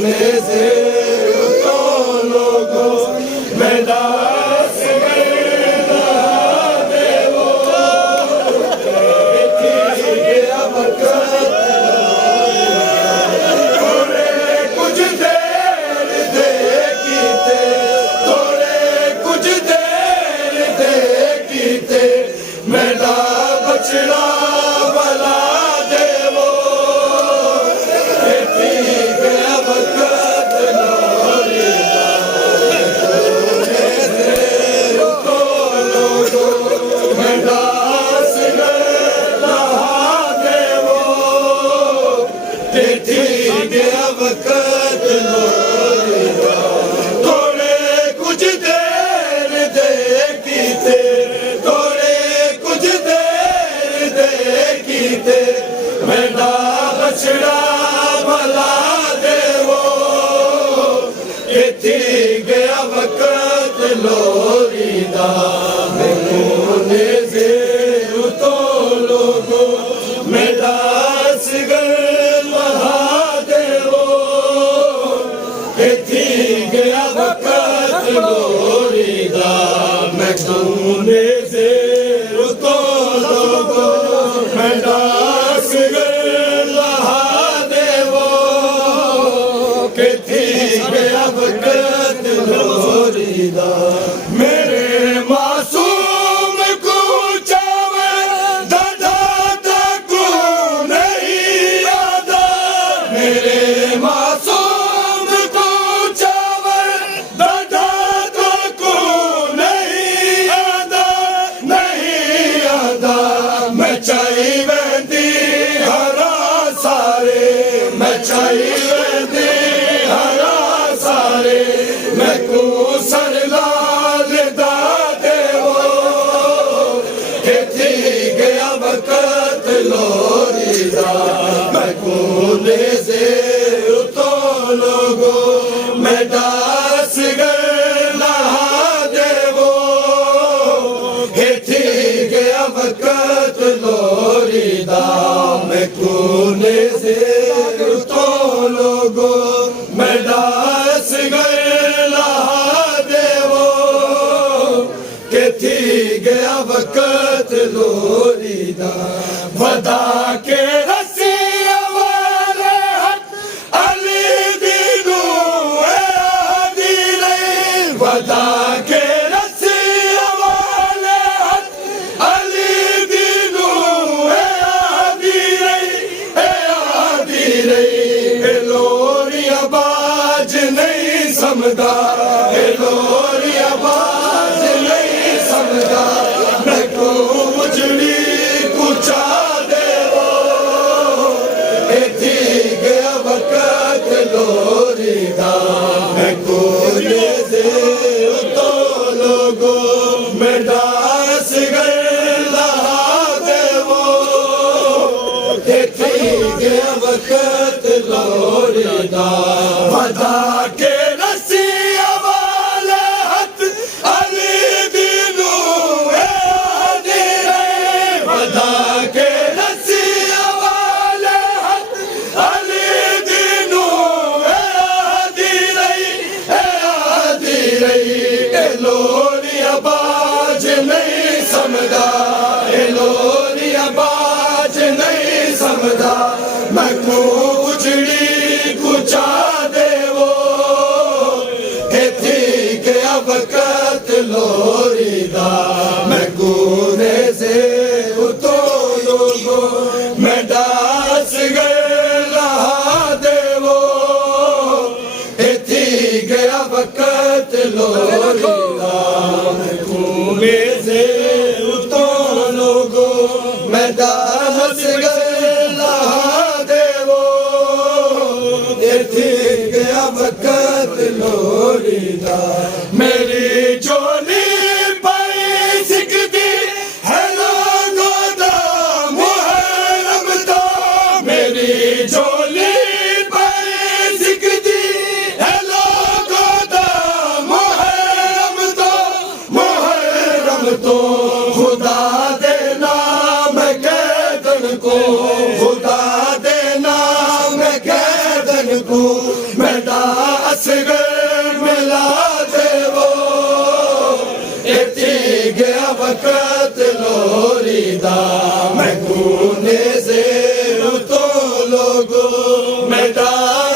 कोने से तो लोगों में दास गया देवो गया वक्त थोड़े कुछ देर देखीते थोड़े कुछ देर देखीते मेरा बछड़ा भला देवो गया वक्त लोरी तो लोगो मेरा देवो गया वक्त लोरी थोड़े कुछ देर देखीते थोड़े कुछ देर देखीते मेरा बछड़ा भला देवो इथी गया वक्त लोरी दा कोने से तो लोगो मेरा सिगर महादेवो इथी गया वक्त लोरी दा मैं कोने से तो लोगो मेरा सिगर महादेवो इथी गया वक्त लोरी दा मेरे मासूम को चावे दादा तक नहीं आता मेरे मासूम को चावे दादा तक नहीं आता मैं चाहिए वेंदी हरा सारे मैं चाहिए वेंदी हरा सारे मैं को सरलाल दा देवो इथी गया वक्त लोरी दा मैं कोने से तो लोगो मैं दास गला देवो इथी गया वक्त लोरी दा मैं कोने से तो लोगो मैं दास गला देवो इथी गया वक्त लोरी दा वदा के रसी वाले हक अली दीनू आदि नहीं वदा के रसी वाले हक अली दीनू आदि नहीं लोरी आवाज नहीं समझदा लोरी आवाज नहीं समझदा मैं को उजड़ी कुचा देवो इथी गया वक्त लोरी दा मैं कोने से तो लोगो मैं दास गला देवो इथी गया वक्त लोरी दा वदा के रसी वाले हथ अली दीनू आदि नहीं वदा के रसी वाले हथ अली दीनू आदि नहीं लोरी आवाज नहीं समझदा लोरी आवाज नहीं समझदा मैं को उजड़ी कुचा देवो इथी गया वक्त लोरी दा मैं कोने से तो लोगो मैं दास गला देवो इथी गया वक्त लोरी दा मैं कोने से तो लोगो मैं दास गला देवो इथी गया वक्त लोरी दा मेरी जोली पाई सिकदी है लोगों दा मुहर्रम तो मेरी जोली पाई सिकदी है लोगों दा मुहर्रम तो खुदा दे नाम कैदन को खुदा दे नाम कैदन को मेरा असगर मिला देवो इतनी गया वक्त लोरी दा मैं कूने से तो लोगो मेरा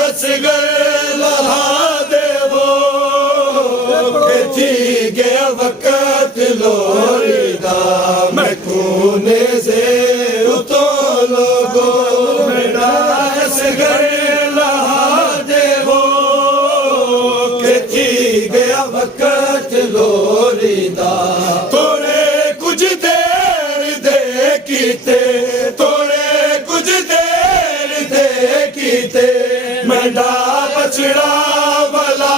असगर लहा देवो इतनी गया वक्त लोरी दा मैं कूने से तो लोगो मेरा असगर लहा देवो इतनी गया वक्त लोरी दा थोड़े कुछ देर दे कीते थोड़े कुछ देर दे कीते मेरा बछड़ा वाला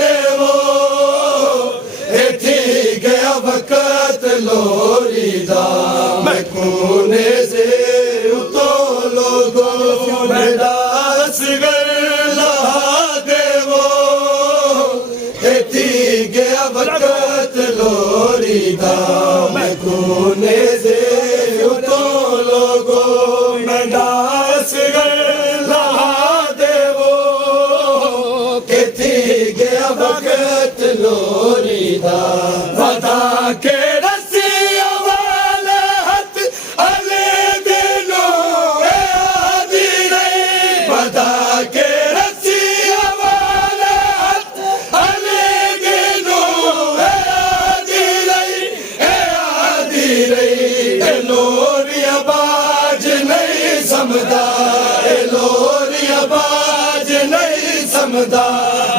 देवो इथी गया वक्त लोरी दा मैं कूने से उतो लोगो मेरा असगर लहा देवो इथी गया वक्त लोरी दा मैं कूने से उतो लोगो मेरा असगर लहा देवो इथी गया वक्त लोरी दा वदा के रसिया वाले हथ अले दिलो ए आदि रही वदा के रसिया वाले हथ अले दिलो ए आदि रही ए लोरी आवाज नहीं समझदा ए लोरी आवाज नहीं समझदा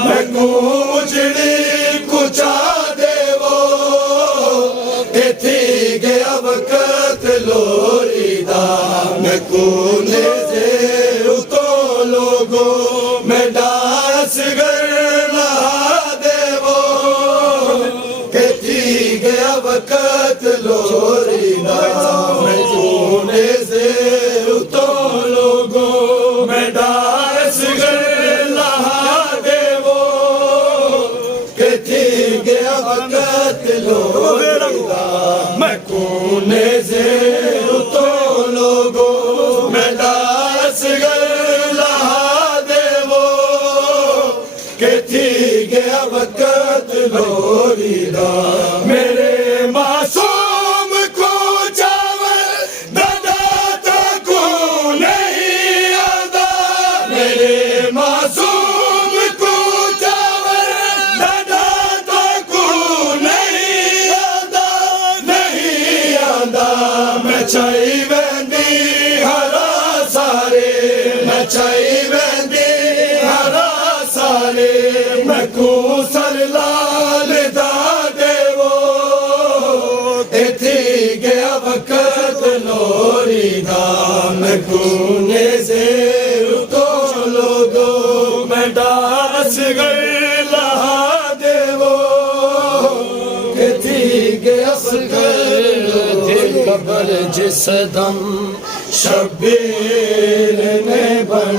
मैं उजड़ी कुचा देवो इथी गया वक्त लोरी दा मैं कूने से उतो लोगो मैं डांस कर लहा देवो इथी गया वक्त लोरी दा मैं कूने से उतो लोगो मैं डांस कर लहा देवो इथी गया वक्त लोरी दा मैं कूने से उतो लोगो मैं डांस कर लहा देवो इथी गया वक्त लोरी दा मेरे मासूम को चावल दादा को नहीं आता मेरे मासूम को चावल दादा को नहीं आता मैं चाई वेंदी हरा सारे मैं चाई वेंदी हरा सारे मैं को सर लाल दा देवो इथी गया वक्त लोरी दा मैं कूने से उतो लोगो मैं डांस कर लहा देवो इथी गया कबर जिस दम शबीर ने बना